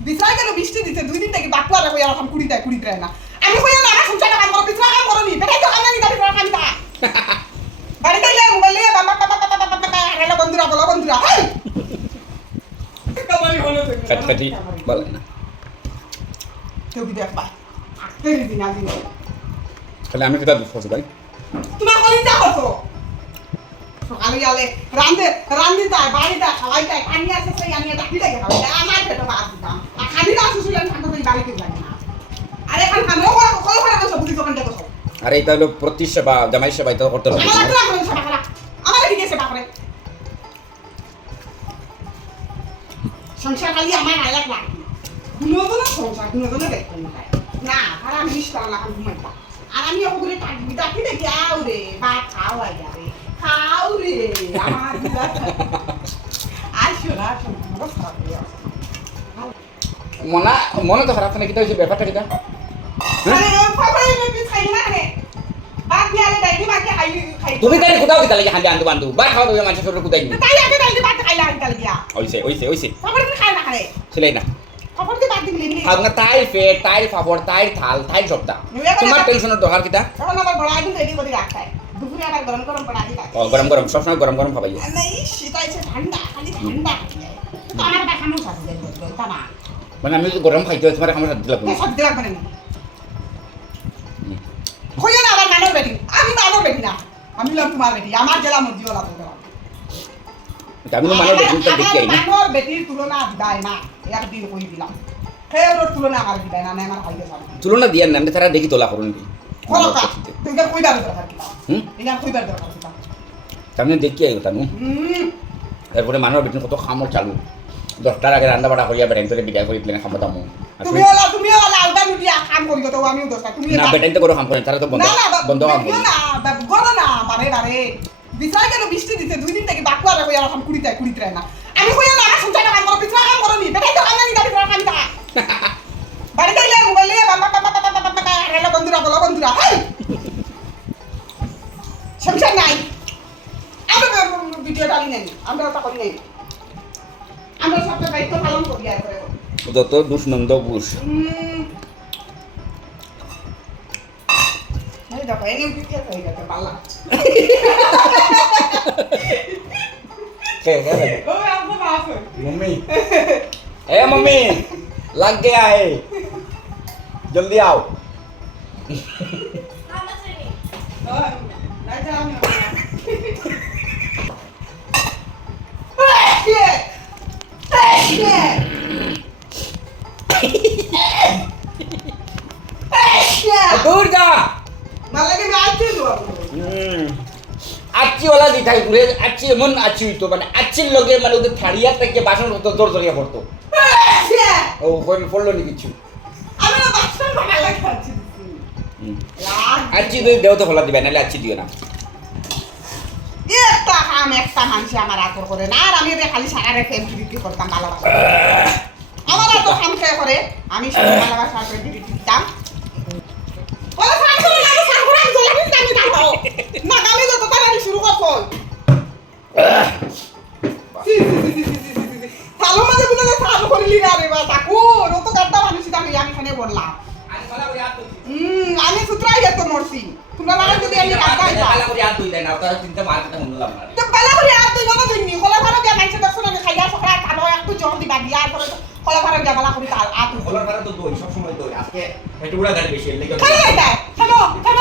বিছরা কেন বৃষ্টি দিতে দুই দিন থেকে বাপু আর কইয়া এখন কুড়ি দেয় কুড়ি দেয় না। আমি কইয়া না আমার সংসারে কাম করো বিছরা কাম করো নি। বেটাই তো কাম নাই দাবি করা কামটা বাড়িতে গেলে মোবাইল নিয়ে বাবা বাবা বাবা বাবা বাবা হ্যালো বন্ধুরা বলো বন্ধুরা হেই! কামালি হলো তো। কাটকাটি বলে না। কেউ দিবে একবার। আটকে দিন আজ তাহলে আমি কিতা দুঃখ ভাই। তোমার কলিজা কত? গেলে রান্ধে রান্ধি তাই বাড়ি তাই খাওয়াই তাই পানি আছে সেই আমি ডাকি ডাকি খাওয়াই তাই আমার পেটে দিতাম। আর খালি না শুশুলেন তুই বাড়িতে যাই না। আর এখন খানো কল করে বসো বুঝি বসো। আরে এটা হলো প্রতি সেবা জামাই সেবা এটা করতে হবে। আমার করে। সেবা করা। সংসার খালি আমার লাগে সংসার দেখতে না আর আমি মিস করা না ঘুমাইতা। আর আমি ওগুলো ডাকি দেখি আও রে বা খাও আইয়া রে খাও রে আমার আসো না আসো না আমার খারাপ আছে। মনা মনে তো খারাপ না কিতা হয়েছে? ব্যাপারটা খাই খাই খাই। তুমি তাই কোথাও কিতা লাগে বান্ধু বা খাওয়া মানুষের কোথায় তাই আগে বাদ খাইলা ওইছে ফাফাই খাই না খারে সেলাই না। ফাফাই দিয়ে বাদ দিবি নি। আপনার তাই ফেট তাই ফাপড় তাই থাল তাই সবটা। তোমার টেনশনের দরকার বড় রেডি করে রাখায় দুপুরে আবার গরম গরম পড়া দিই ও, গরম গরম সবসময় গরম গরম খাবাই নেই শীত ঠান্ডা খালি ঠান্ডা। তো আমার দেখানো সাথে যাই তা না। মানে আমি গরম খাইতে তোমার আমার হাত দিলাম হইয়া না আমার বেটি আমি মানব বেটি না আমি হলাম তোমার বেটি আমার জেলা মধ্যে ওলা তো দেওয়া আমি তো তো দেখি আই না বেটির তুলনা দিবাই না। একদিন কই দিলাম। ফের তুলনা আমার দিবাই না না আমার ভাইকে তুলনা দিয়ে না তারা দেখি তোলা করুন। কি। খরকা কইবার দরকার কিনা হুম? এটা কইবার দরকার কিনা তাহলে দেখি আই তানু হুম। এরপরে মানুষের বেতন কত খামো চালু। দশটার আগে রান্না বাড়া করিয়া বেটাইন তোরে বিদায় করি খামো তুমি তুমি- ওলা তুমি ওলা আলদা লুটিয়া কাম করি তো আমিও দোস্তা তুমি না বেটাইন তো করে খাম করেন তারা তো বন্ধ না বন্ধ খাম বারে বারে। কেন বৃষ্টি দিতে দুই দিন থেকে বাকু আর কইয়া রকম কুড়ি তাই কুড়ি না আমি কইয়া না আমার সংসারে কাম করো বিছাই কাম করো নি বেটাই তো কাম নাই দাবি করা কামটা বাড়িতে গেলে মোবাইল নিয়ে বাবা বাবা বাবা বাবা বাবা হ্যালো বন্ধুরা বলো বন্ধুরা হেই সংসার নাই আমরা ভিডিও ডালি নাই আমরা ওটা করি নাই আমরা সবটা দায়িত্ব পালন করি আর করে যত দুষ্নন্দ বুস উম, এই দেখো এনে উঠে হয়ে গেছে পাল্লা ও আপু বাসো मम्मी ए मम्मी लग गया है जल्दी आओ দুর্গা আচ্ছি দি থাকি ঘুরে আচ্ছি এমন আচ্ছি মানে আচ্ছির লগে মানে ওদের থাড়িয়া পড়ল নি কিছু। আচ্ছি তুই দেও তো ফলা নাহলে আচ্ছি দিও না। একটা কাম একটা মানুষ আমার আদর করে না আর আমি খালি সারা রেখে বিক্রি করতাম ভালোবাসা। খেয়ে করে আমি ভালোবাসা করে বিক্রি দিতাম। ওরা সার করে না সার করে আমি জ্বলা দিতাম আমি দাও না আমি যত তাড়াতাড়ি শুরু করছ ভালো মাঝে বুঝে করিলি না রে বা গাড্ডা মানুষ আমি আমি খানে বললাম। হুম আমি সুতরাই যেত মরছি। তোমরা যদি আমি গাড্ডা তো বেলা করে আর তুই মনে দিননি কলা ভাড়া দিয়া মাইছে দেখছ না খাইয়া সকালে খাব একটু জল দিবা দিয়া আর পরে কলা ভাড়া দিয়া বেলা করে আর দেয় কেন কেন